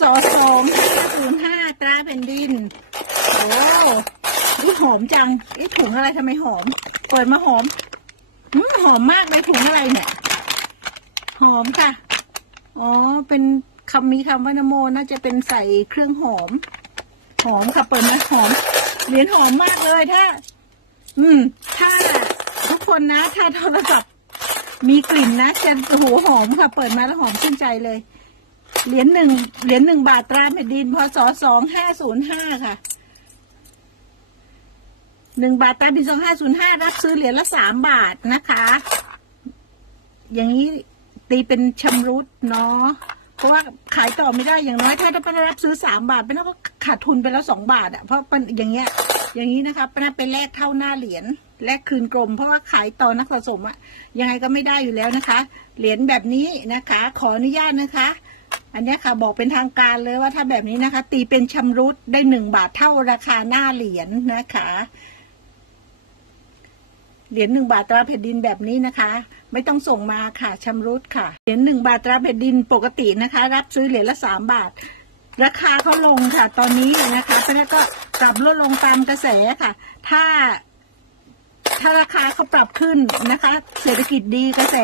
ศสองห้าศูนย์ห้าตราแผ่นดิน โอ้ดูหอมจังไอ้ถุงอะไรทำไมหอม เปิดมาหอมอืมหอมมากเลยถุงอะไรเนี่ย หอมค่ะ อ๋อ เป็นคำมีคำว่านโมน่าจะเป็นใส่เครื่องหอม หอมค่ะเปิดมาหอม เหรียญหอมมากเลยถ้า อืม ถ้าทุกคนนะ ถ้าโทรศัพท์มีกลิ่นนะจะโอ้โหหอมค่ะ เปิดมาแล้วหอมชื่นใจเลย เหรียญหนึ่งเหรียญหนึ่งบาทตราแผ่นดินพศสองห้าศูนย์ห้าค่ะหนึ่งบาทตราแผ่นดินสองห้าศูนย์ห้ารับซื้อเหรียญละสามบาทนะคะ อย่างนี้ตีเป็นชำรุดเนาะเพราะว่าขายต่อไม่ได้อย่างน้อยถ้าป้ารับซื้อสามบาทป้าก็ขาดทุนไปแล้วสองบาทอะ่ะเพราะเป็นอย่างเงี้ย อย่างนี้นะคะป้าไปแลกเท่าหน้าเหรียญแลกคืนกลม เพราะว่าขายต่อนักสะสมอะ่ะยังไงก็ไม่ได้อยู่แล้วนะคะ เหรียญแบบนี้นะคะ ขออนุญาตนะคะ อันนี้ค่ะบอกเป็นทางการเลยว่าถ้าแบบนี้นะคะ ตีเป็นชำรุดได้หนึ่งบาทเท่าราคาหน้าเหรียญนะคะ เหรียญหนึ่งบาทตราแผ่นดินแบบนี้นะคะ ไม่ต้องส่งมาค่ะชำรุดค่ะ เหรียญหนึ่งบาทตราแผ่นดินปกตินะคะ รับซื้อเหรียญละสามบาท ราคาเขาลงค่ะ ตอนนี้นะคะแล้วก็ปรับลดลงตามกระแสค่ะ ถ้า ถ้าราคาเขาปรับขึ้นนะคะ เศรษฐกิจดีกระแส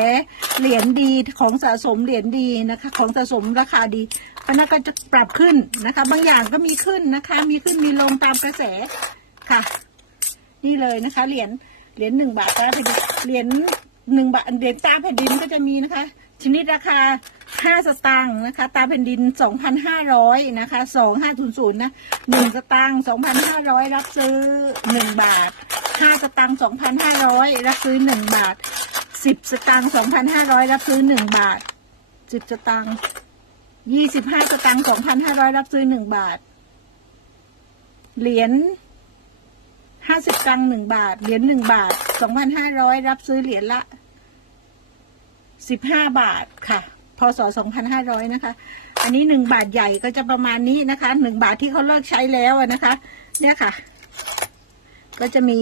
เหรียญดีของสะสมเหรียญดีนะคะ ของสะสมราคาดีเพราะนั้นก็จะปรับขึ้นนะคะ บางอย่างก็มีขึ้นนะคะ มีขึ้นมีลงตามกระแสค่ะ นี่เลยนะคะ เหรียญเหรียญหนึ่งบาทตาแผ่นดินเหรียญหนึ่งบาทเหรียญตาแผ่นดินก็จะมีนะคะ ชนิดราคาห้าสตางค์นะคะ ตาแผ่นดินสองพันห้าร้อยนะคะสองห้าศูนย์ศูนย์นะหนึ่งสตางค์สองพันห้าร้อยรับซื้อหนึ่งบาท ห้าสตางค์สองพันห้าร้อยรับซื้อหนึ่งบาทสิบสตางค์สองพันห้าร้อยรับซื้อหนึ่งบาทสิบสตางค์ยี่สิบห้าสตางค์สองพันห้าร้อยรับซื้อหนึ่งบาท เหรียญห้าสิบตังค์หนึ่งบาท เหรียญหนึ่งบาทสองพันห้าร้อยรับซื้อเหรียญละสิบห้าบาทค่ะพศสองพันห้าร้อยนะคะ อันนี้หนึ่งบาทใหญ่ก็จะประมาณนี้นะคะหนึ่งบาทที่เขาเลิกใช้แล้วนะคะ เนี่ยค่ะ ก็จะมี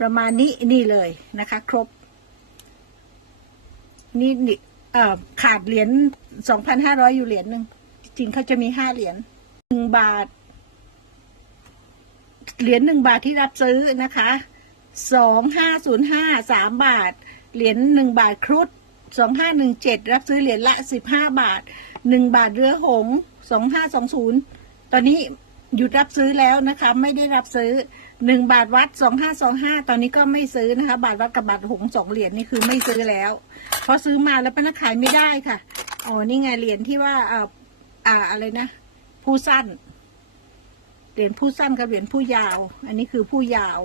ประมาณนี้นี่เลยนะคะ ครบนี่นี่เอ่อขาดเหรียญสองพันห้าร้อยอยู่เหรียญหนึ่งจริงเขาจะมีห้าเหรียญหนึ่งบาท เหรียญหนึ่งบาทที่รับซื้อนะคะสองห้าศูนย์ห้าสามบาท เหรียญหนึ่งบาทครุฑสองห้าหนึ่งเจ็ดรับซื้อเหรียญละสิบห้าบาทหนึ่งบาทเรือหงสองห้าสองศูนย์ตอนนี้หยุดรับซื้อแล้วนะคะ ไม่ได้รับซื้อ หนึ่งบาทวัดสองห้าสองห้าตอนนี้ก็ไม่ซื้อนะคะ บาทวัดกับบาทหงสองเหรียญนี่คือไม่ซื้อแล้ว เพราะซื้อมาแล้วป้านขายไม่ได้ค่ะอ๋อนี่ไงเหรียญที่ว่าอ่าอ่าอะไรนะ ผู้สั้น เหรียญผู้สั้นกับเหรียญผู้ยาว อันนี้คือผู้ยาว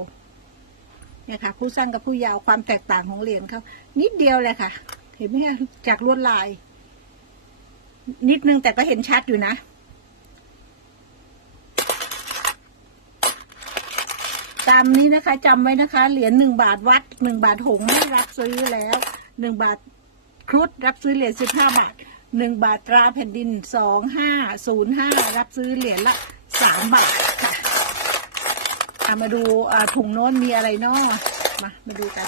เนี่ยค่ะ ผู้สั้นกับผู้ยาวความแตกต่างของเหรียญเขานิดเดียวเลยค่ะ เห็นไหมจากลวดลาย นิดนึงแต่ก็เห็นชัดอยู่นะ ตามนี้นะคะจำไว้นะคะ เหรียญหนึ่งบาทวัดหนึ่งบาทหงไม่รับซื้อแล้วหนึ่งบาทครุฑรับซื้อเหรียญสิบห้าบาทหนึ่งบาทตราแผ่นดินสองห้าศูนย์ห้ารับซื้อเหรียญละสามบาทค่ะมาดูอ่าถุงโน้นมีอะไรนาะมามาดูกัน